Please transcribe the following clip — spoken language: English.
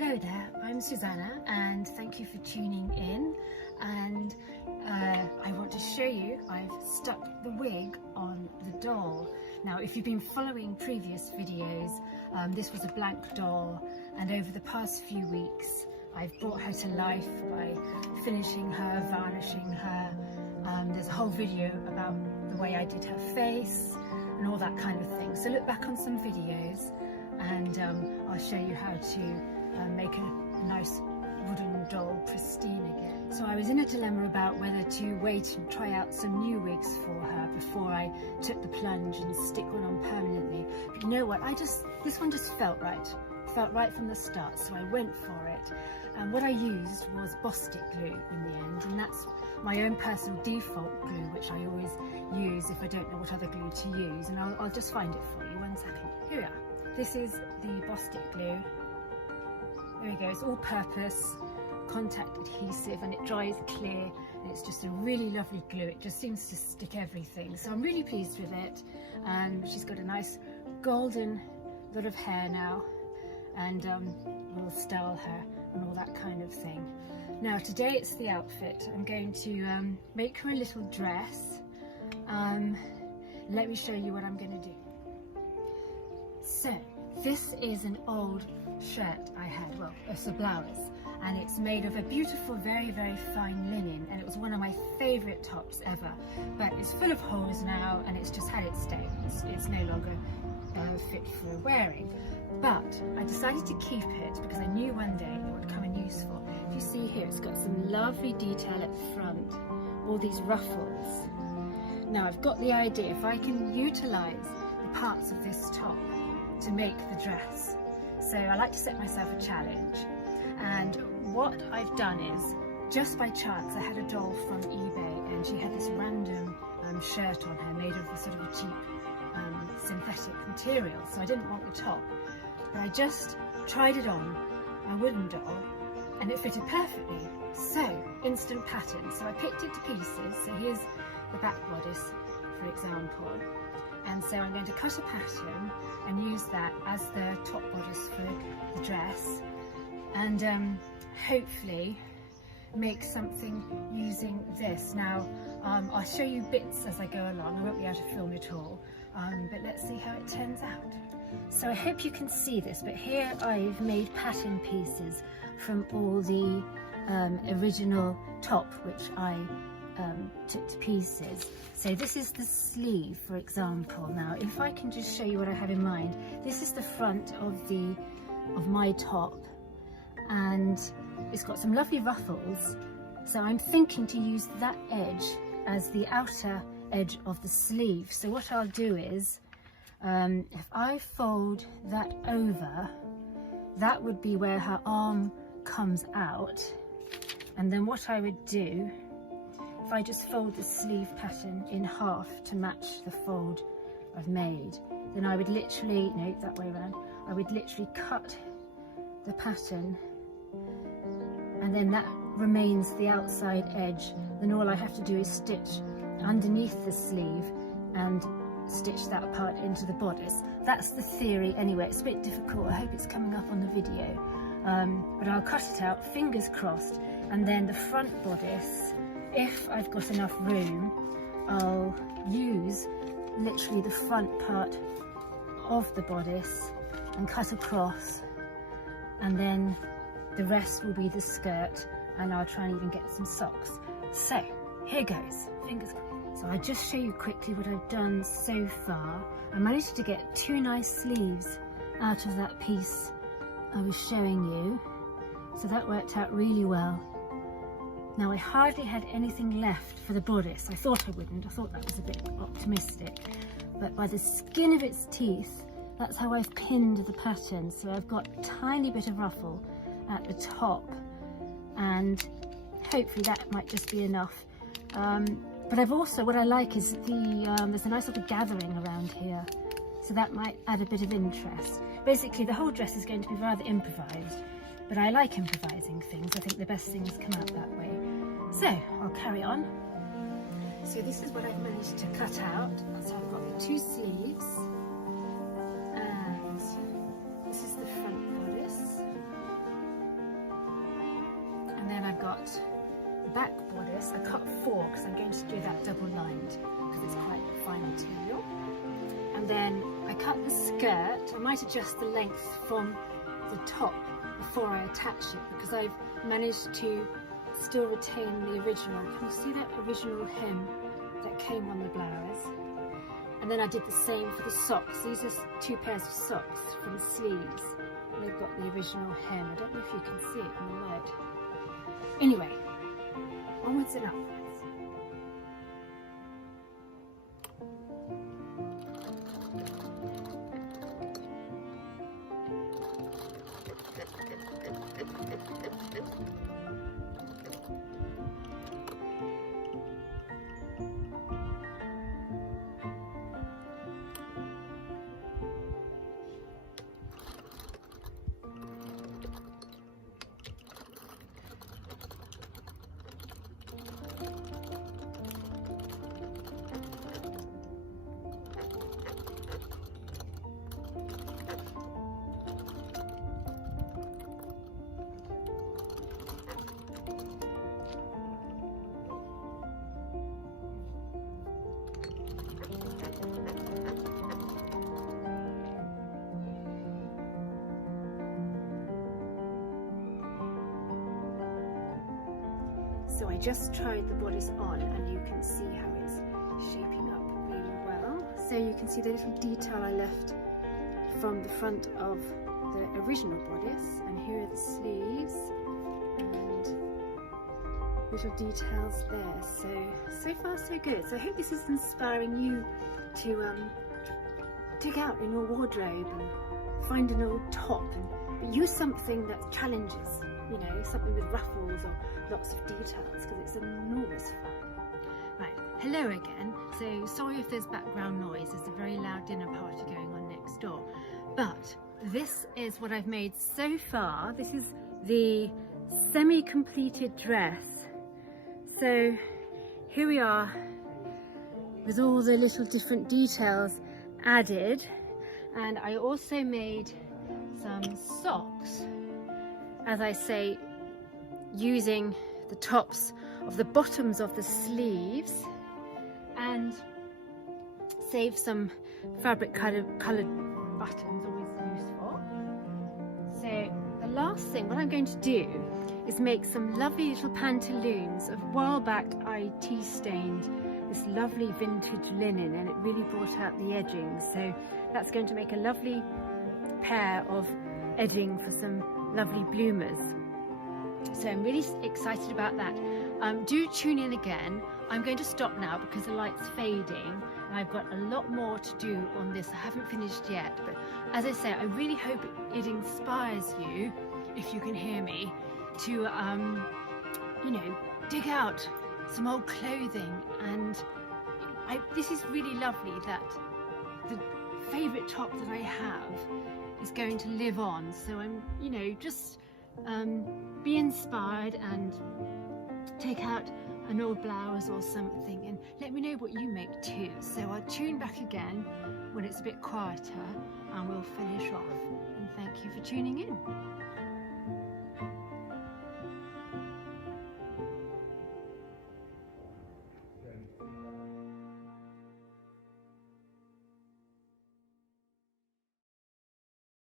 Hello there, I'm Susanna and thank you for tuning in, and I want to show you I've stuck the wig on the doll. Now if you've been following previous videos, this was a blank doll, and over the past few weeks I've brought her to life by finishing her, varnishing her. There's a whole video about the way I did her face and all that kind of thing, so look back on some videos and I'll show you how to make a nice wooden doll pristine again. So I was in a dilemma about whether to wait and try out some new wigs for her before I took the plunge and stick one on permanently. But you know what, this one just felt right from the start, so I went for it. And what I used was Bostik glue in the end, and that's my own personal default glue, which I always use if I don't know what other glue to use, and I'll just find it for you. 1 second. Here we are. This is the Bostik glue. There we go, it's all purpose contact adhesive and it dries clear, and it's just a really lovely glue. It just seems to stick everything, so I'm really pleased with it. And she's got a nice golden lot of hair now, and we'll style her and all that kind of thing. Now today it's the outfit. I'm going to make her a little dress. Let me show you what I'm going to do. So this is an old shirt I had, well, it's a blouse, and it's made of a beautiful, very, very fine linen, and it was one of my favourite tops ever, but it's full of holes now and it's just had its day. It's no longer fit for wearing, but I decided to keep it because I knew one day it would come in useful. If you see here, it's got some lovely detail at the front, all these ruffles. Now I've got the idea, if I can utilise the parts of this top to make the dress. So I like to set myself a challenge, and what I've done is, just by chance, I had a doll from eBay and she had this random shirt on her made of a sort of a cheap synthetic material, so I didn't want the top, but I just tried it on a wooden doll and it fitted perfectly. So instant pattern, so I picked it to pieces. So here's the back bodice, for example, and so I'm going to cut a pattern and use that as the top bodice for the dress, and hopefully make something using this. Now I'll show you bits as I go along. I won't be able to film it all, but let's see how it turns out. So I hope you can see this, but here I've made pattern pieces from all the original top which I took to pieces. So this is the sleeve, for example. Now if I can just show you what I have in mind, this is the front of my top, and it's got some lovely ruffles, so I'm thinking to use that edge as the outer edge of the sleeve. So what I'll do is, if I fold that over, that would be where her arm comes out, and then what I would do, if I just fold the sleeve pattern in half to match the fold I've made, then I would literally, no, that way around, I would literally cut the pattern, and then that remains the outside edge. Then all I have to do is stitch underneath the sleeve and stitch that part into the bodice. That's the theory anyway. It's a bit difficult, I hope it's coming up on the video, but I'll cut it out, fingers crossed. And then the front bodice, if I've got enough room, I'll use literally the front part of the bodice and cut across, and then the rest will be the skirt, and I'll try and even get some socks. So here goes, fingers crossed. So I'll just show you quickly what I've done so far. I managed to get 2 nice sleeves out of that piece I was showing you, so that worked out really well. Now I hardly had anything left for the bodice. I thought I wouldn't, I thought that was a bit optimistic, but by the skin of its teeth, that's how I've pinned the pattern. So I've got a tiny bit of ruffle at the top, and hopefully that might just be enough. But I've also, what I like is there's a nice little gathering around here, so that might add a bit of interest. Basically the whole dress is going to be rather improvised, but I like improvising things. I think the best things come out that way. So I'll carry on. So this is what I've managed to cut out. So I've got the 2 sleeves, and this is the front bodice. the back bodice, I cut 4 because I'm going to do that double lined because it's quite fine material. And then I cut the skirt. I might adjust the length from the top before I attach it because I've managed to still retain the original. Can you see that original hem that came on the blouse? And then I did the same for the socks. These are 2 pairs of socks for the sleeves. They've got the original hem. I don't know if you can see it in the light. Anyway, onwards and upwards. So I just tried the bodice on and you can see how it's shaping up really well. So you can see the little detail I left from the front of the original bodice, and here are the sleeves and little details there. So far so good. So I hope this is inspiring you to dig out in your wardrobe and find an old top and use something that challenges, you know, something with ruffles or lots of details, because it's enormous fun. Right, hello again. So sorry if there's background noise, there's a very loud dinner party going on next door. But this is what I've made so far. This is the semi-completed dress. So here we are with all the little different details added, and I also made some socks, as I say, using the tops of the bottoms of the sleeves, and save some fabric coloured buttons, always useful. So the last thing, what I'm going to do is make some lovely little pantaloons. A while back I tea stained this lovely vintage linen and it really brought out the edging, so that's going to make a lovely pair of edging for some lovely bloomers. So I'm really excited about that. Do tune in again. I'm going to stop now because the light's fading and I've got a lot more to do on this. I haven't finished yet, but as I say, I really hope it inspires you, if you can hear me, to you know, dig out some old clothing. And this is really lovely that the favourite top that I have is going to live on. So I'm, you know, just be inspired and take out an old blouse or something and let me know what you make too. So I'll tune back again when it's a bit quieter and we'll finish off. And thank you for tuning in.